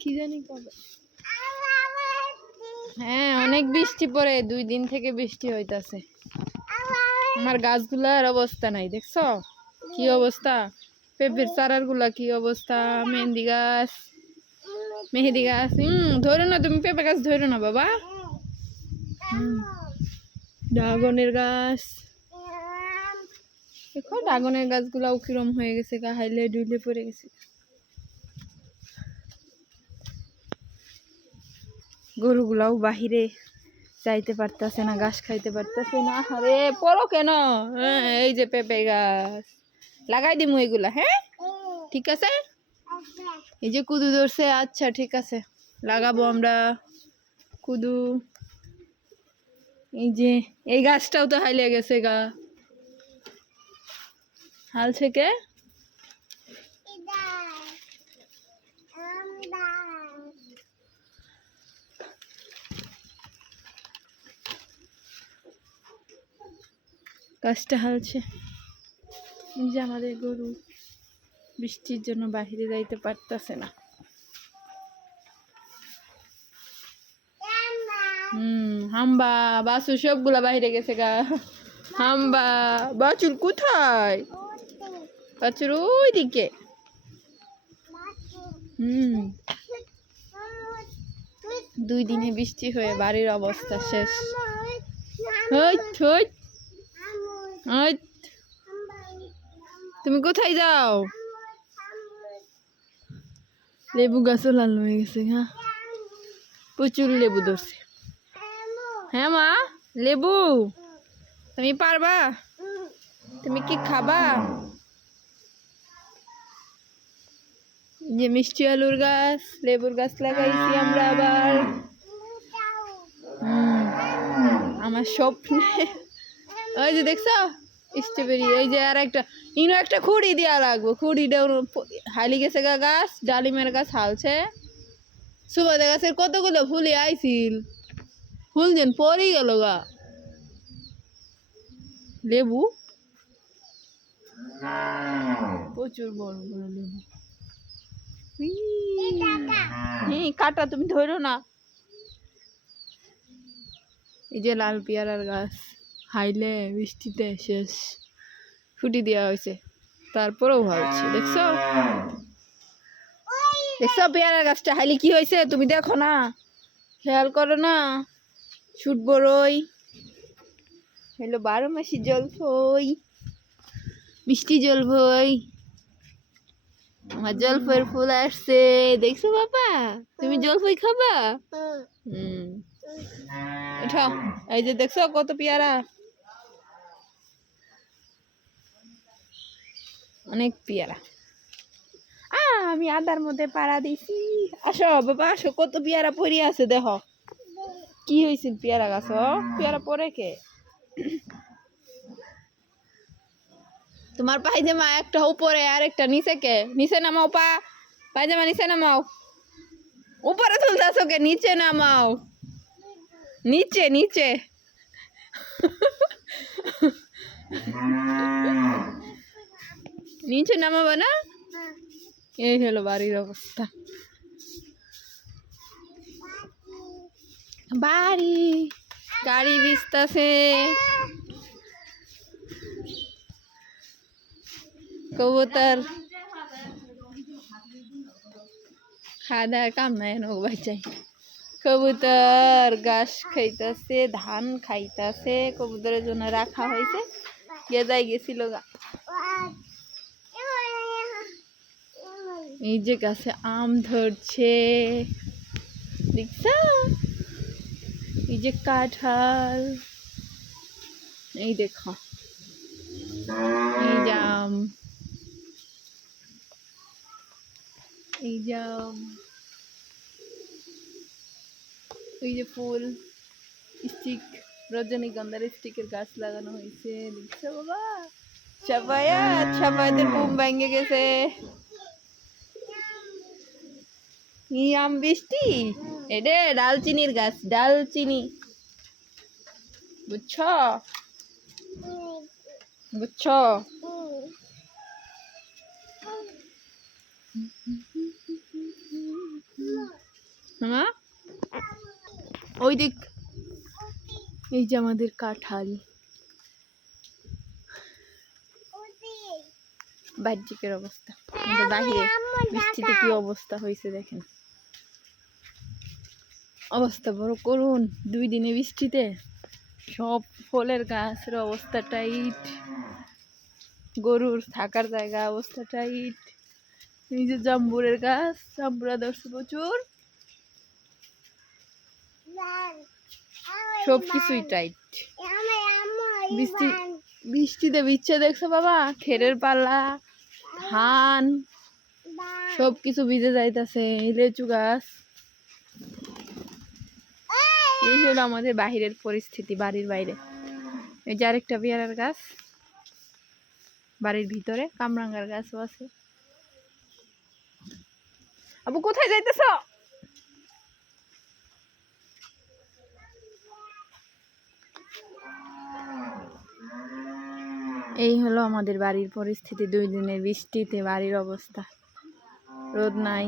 কি জানি কবে। হ্যাঁ অনেক বৃষ্টি পড়ে, 2 দিন থেকে বৃষ্টি হইতাছে। আমার গাছগুলার অবস্থা নাই, দেখছো কি অবস্থা? পেঁপের চারার গুলা কি অবস্থা? মেহেন্দি গাছ ধরো না তুমি, পেঁপে গাছ ধরো না বাবা। ড্রাগনের গাছ দেখো, ড্রাগনের গাছগুলাও কিরম হয়ে গেছে, গা হাইলে ডুইলে পড়ে গেছে। গরুগুলাও বাহিরে যাইতে পারতেছে না, ঘাস খাইতে পারতেছে না। আরে পড়ো কেন? এই যে পেঁপে গাছ লাগাই দিমু এগুলা। হ্যাঁ ঠিক আছে, এই যে কুদু ধরছে। আচ্ছা ঠিক আছে, লাগাবো আমরা কুদু। এই যে এই গাছটাও তো হাইলে গেছে গা, হাল থেকে। গাছটা হালছে। এই যে আমাদের গরু বৃষ্টির জন্য বাহিরে যাইতে পারতেছে না। হাম্বা বাছু সবগুলা বাহিরে গেছে গা। হাম্বা বাছুর কোথায়? বাছুর ওই দিকে। 2 দিনে বৃষ্টি হয়ে বাড়ির অবস্থা শেষ। তুমি কোথায় যাও? লেবু গাছও লাল হয়ে গেছে। হ্যাঁ প্রচুর লেবু ধরছে। হ্যাঁ মা লেবু তুমি পারবা? তুমি কি খাবা? যে মিষ্টি আলুর গাছ, লেবুর গাছ লাগাইছি আমরা আবার। আমার স্বপ্নে ওই যে দেখছো স্ট্রবেরি। এই যে আর একটা একটা খুঁড়ি দেওয়া লাগবে, খুঁড়িটা হালি গেছে গা গাছ। ডালিমের গাছ হালছে। সুবাদা গাছের কতগুলো ফুলে আইছিল, ফুল যেন পরেই গেল গা। লেবু প্রচুর বড় বড় লেবু। হ্যাঁ কাটা তুমি ধরো না। এই যে লাল পেয়ারার গাছ হাইলে বৃষ্টিতে শেষ, ফুটি দেওয়া হয়েছে, তারপরেও হালছে। দেখছো দেখছো পেয়ারার গাছটা হাইলে কি হয়েছে? তুমি দেখো না, খেয়াল করো না। ছুট বড়ই হলো 12 মাসি জলফই, মিষ্টি জলফই। আমার জলফইয়ের ফুল আসছে, দেখছো বাবা? তুমি জলফই খাবা? উঠাও। এই যে দেখছো কত পেয়ারা, অনেক পেয়ারা। আমি আদার মধ্যে পাড়া দিছি। আসো বাবা আসো, কত পেয়ারা পড়ে আছে দেখো। কি হয়েছিল পেয়ারা গাছ? পেয়ারা পরে কে? তোমার পায়জামা একটা উপরে আর একটা নিচে কে? নিচে নামাও পা, পায়জামা নিচে নামাও। উপরে তুলতেছো কে? নিচে নামাও, নিচে নিচে। নিচে নামাবো না? এই হলো বাড়ির অবস্থা। বাড়ি গাড়ি ভিজতাছে। কবুতর খাওয়া দাওয়ার কাম নাই বাচ্চাই। কবুতর ঘাস খাইতাছে, ধান খাইতাছে। কবুতরের জন্য রাখা হয়েছে, গেদাই গেছিল গা। এই যে গাছে আম ধরছে, দেখছ? এই যে কাঁঠাল, এই দেখো এই জাম, এই জাম, এই যে ফুল স্টিক, রজনীগন্ধার স্টিকের গাছ লাগানো হয়েছে। দেখছো বাবা? ছাপায়াতের বুম ভেঙে গেছে। আম বৃষ্টি, এটা ডালচিনির গাছ, ডালচিনি বুঝছ? বুঝছ? হ্যাঁ ওই দিক, এই যে আমাদের কাঁঠাল, বাহ্যিকের অবস্থা আমাদের বাহিরে বৃষ্টিতে কি অবস্থা হয়েছে দেখেন, অবস্থা বড় করুন। 2 দিনে বৃষ্টিতে সব ফলের গাছের অবস্থা টাইট, গরুর থাকার জায়গা অবস্থা টাইট। এই যে জাম্বুরের গাছ, জাম্বুরা ধরছে প্রচুর, সব কিছুই টাইট। বৃষ্টিতে ভিজছে দেখছো বাবা, খেরের পাল্লা, ধান সব কিছু ভিজে যাইতাছে। লিচু গাছ, এই হলো আমাদের বাহিরের পরিস্থিতি, বাড়ির বাইরে। এই যে আরেকটা পেয়ারার গাছ, বাড়ির ভিতরে কামরাঙ্গার গাছও আছে। আবু কোথায় যাইতেছ? এই হলো আমাদের বাড়ির পরিস্থিতি, 2 দিনের বৃষ্টিতে বাড়ির অবস্থা, রোদ নাই।